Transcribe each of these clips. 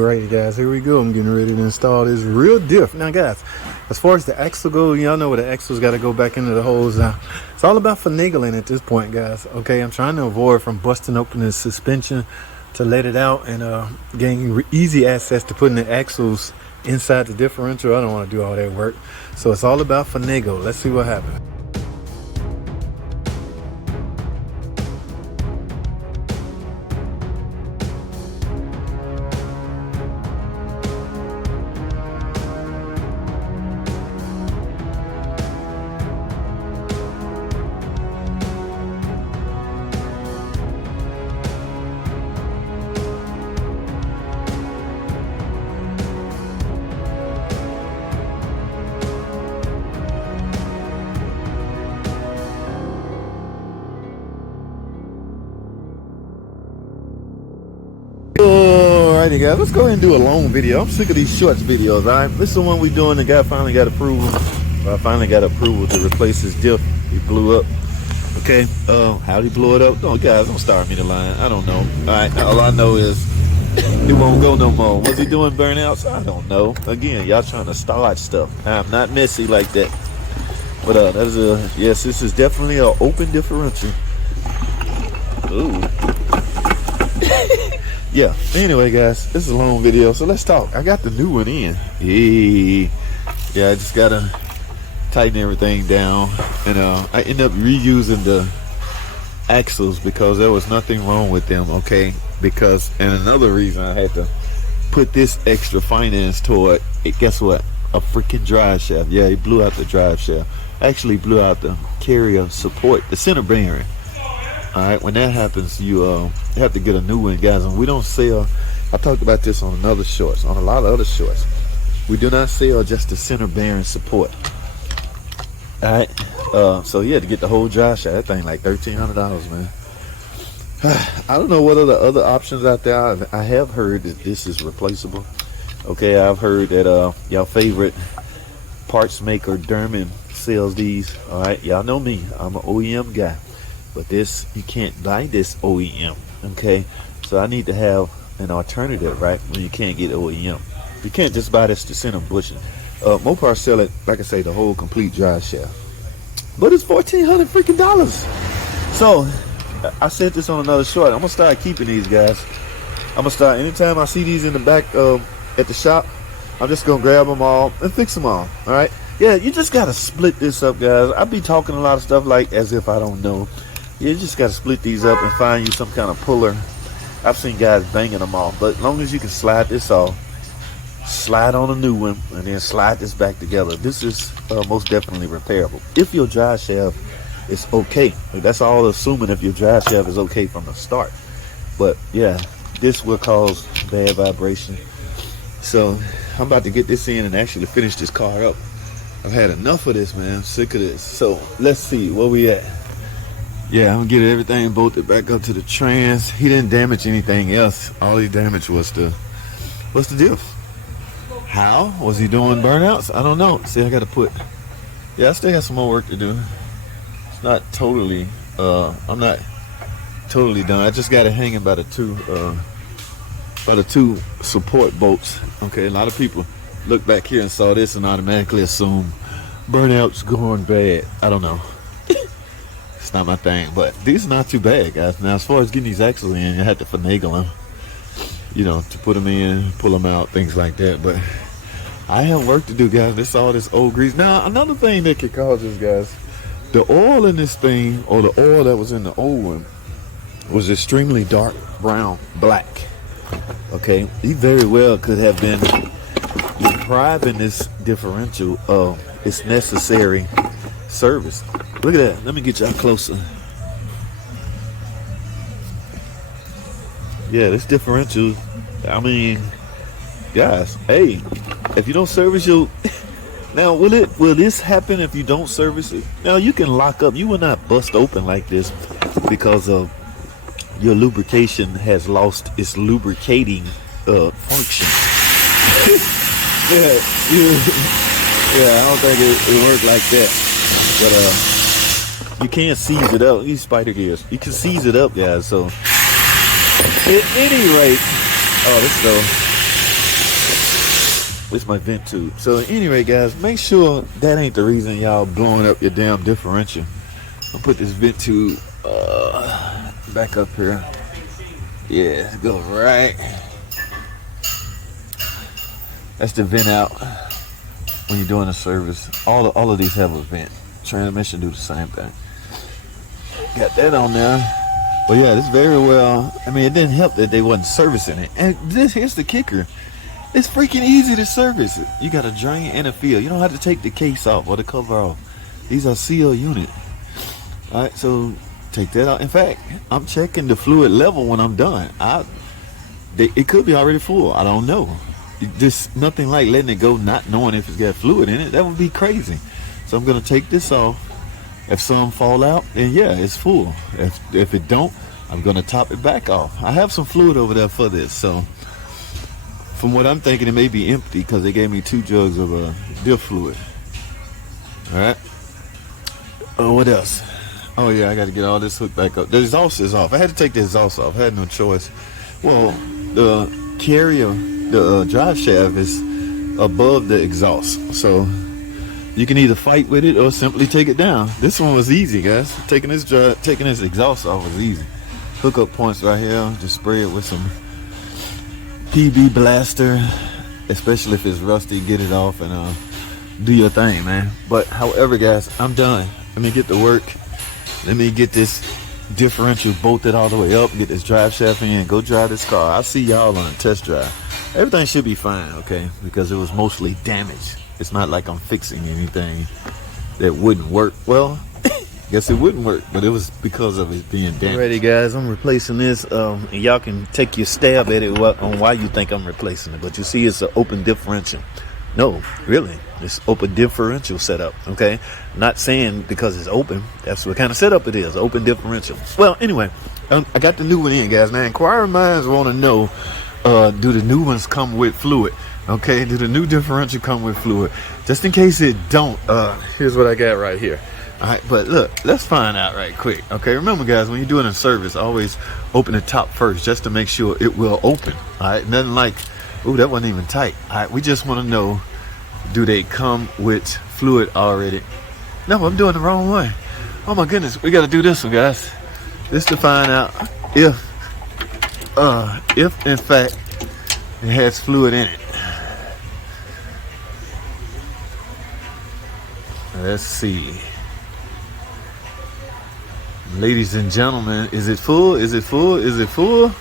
Alrighty guys, here we go. I'm getting ready to install this real diff. Now guys, as far as the axle goes, y'all know where the axle's got to go back into the holes. Now it's all about finagling at this point, guys. Okay, I'm trying to avoid from busting open the suspension to let it out and gain easy access to putting the axles inside the differential. I don't want to do all that work, so it's all about finagle. Let's see what happens. Alrighty guys, let's go ahead and do a long video. I'm sick of these shorts videos. Alright, this is the one we doing. The guy finally got approval. I finally got approval to replace his diff. He blew up. Okay, how'd he blow it up? No guys, don't start me to line. I don't know. Alright, all I know is it won't go no more. Was he doing burnouts? I don't know. Again, y'all trying to start stuff. I'm not messy like that. But that is yes, this is definitely an open differential. Ooh. Yeah, anyway guys, this is a long video, so let's talk. I got the new one in. Yeah, I just gotta tighten everything down, and I end up reusing the axles because there was nothing wrong with them. Okay, because, and another reason I had to put this extra finance toward it, guess what, a freaking drive shaft. Yeah, he blew out the drive shaft. Actually blew out the carrier support, the center bearing. All right, when that happens, you have to get a new one, guys. And we don't sell, I talked about this on another shorts, on a lot of other shorts, we do not sell just the center bearing support. All right, so you had to get the whole drive shaft. That thing like $1,300, man. I don't know what are the other options out there. I have heard that this is replaceable. Okay, I've heard that y'all favorite parts maker Derman sells these. All right, y'all know me, I'm an OEM guy. But this, you can't buy this OEM, okay? So I need to have an alternative, right? When you can't get OEM, you can't just buy this to center bushing. Mopar sell it, like I say, the whole complete drive shaft, but it's $1,400 freaking dollars. So I said this on another short. I'm gonna start keeping these, guys. I'm gonna start anytime I see these in the back at the shop. I'm just gonna grab them all and fix them all. All right? Yeah, you just gotta split this up, guys. I be talking a lot of stuff like as if I don't know. You just got to split these up and find you some kind of puller. I've seen guys banging them off, but as long as you can slide this off, slide on a new one, and then slide this back together, this is most definitely repairable. If your drive shaft is okay. That's all assuming if your drive shaft is okay from the start. But yeah, this will cause bad vibration. So I'm about to get this in and actually finish this car up. I've had enough of this, man. I'm sick of this. So let's see where we at. Yeah, I'm gonna get everything bolted back up to the trans. He didn't damage anything else. All he damaged was the diff. How? Was he doing burnouts? I don't know. See, I gotta put, yeah, I still got some more work to do. It's not totally, I'm not totally done. I just got it hanging by the two support bolts. Okay, a lot of people look back here and saw this and automatically assume burnouts going bad. I don't know. Not my thing, but these are not too bad, guys. Now as far as getting these axles in, you have to finagle them, you know, to put them in, pull them out, things like that. But I have work to do, guys. This all this old grease. Now another thing that could cause this, guys, the oil in this thing, or the oil that was in the old one, was extremely dark brown, black. Okay, he very well could have been depriving this differential of its necessary service. Look at that. Let me get y'all closer. Yeah, this differential, I mean, guys, hey, if you don't service your, now will this happen if you don't service it? Now you can lock up. You will not bust open like this because of your lubrication has lost its lubricating function. Yeah, I don't think it worked like that. But you can't seize it up. These spider gears, you can seize it up, guys. So at any rate, oh, let's go. It's my vent tube. So anyway, guys, make sure that ain't the reason y'all blowing up your damn differential. I'll put this vent tube back up here. Yeah, let's go right. That's the vent out when you're doing a service. All of these have a vent. Transmission do the same thing. Got that on there. But yeah, this very well. I mean, it didn't help that they wasn't servicing it. And here's the kicker. It's freaking easy to service it. You got a drain and a fill. You don't have to take the case off or the cover off. These are sealed units. All right, so take that out. In fact, I'm checking the fluid level when I'm done. It could be already full. I don't know. Just nothing like letting it go not knowing if it's got fluid in it. That would be crazy. So I'm gonna take this off. If some fall out, then yeah, it's full. If it don't, I'm gonna top it back off. I have some fluid over there for this, so from what I'm thinking, it may be empty because they gave me 2 jugs of diff fluid. All right. Oh, what else? Oh yeah, I got to get all this hooked back up. The exhaust is off. I had to take the exhaust off. I had no choice. Well, the carrier, the drive shaft is above the exhaust, so you can either fight with it or simply take it down. This one was easy, guys. Taking this exhaust off was easy. Hookup points right here. Just spray it with some PB blaster, especially if it's rusty. Get it off and do your thing, man. But however, guys, I'm done. Let me get to work. Let me get this differential bolted all the way up. Get this drive shaft in. Go drive this car. I'll see y'all on a test drive. Everything should be fine, okay? Because it was mostly damaged. It's not like I'm fixing anything that wouldn't work. Well, guess it wouldn't work, but it was because of it being damaged. Alrighty, guys, I'm replacing this, and y'all can take your stab at it on why you think I'm replacing it. But you see, it's an open differential. No, really, it's open differential setup. Okay, not saying because it's open. That's what kind of setup it is. Open differential. Well, anyway, I got the new one in, guys. Now, inquiring minds want to know, do the new ones come with fluid? Okay, do the new differential come with fluid? Just in case it don't, here's what I got right here. All right, but look, let's find out right quick. Okay, remember, guys, when you're doing a service, always open the top first just to make sure it will open. All right, nothing like, ooh, that wasn't even tight. All right, we just want to know, do they come with fluid already? No, I'm doing the wrong one. Oh my goodness, we got to do this one, guys. This to find out if in fact it has fluid in it. Let's see. Ladies and gentlemen, is it full? Is it full? Is it full?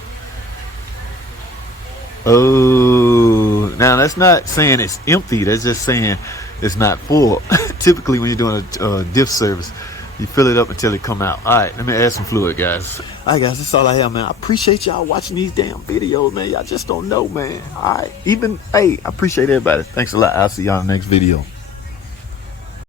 Oh, now that's not saying it's empty. That's just saying it's not full. Typically, when you're doing a diff service, you fill it up until it come out. All right, let me add some fluid, guys. All right, guys, that's all I have, man. I appreciate y'all watching these damn videos, man. Y'all just don't know, man. All right, hey, I appreciate everybody. Thanks a lot. I'll see y'all in the next video.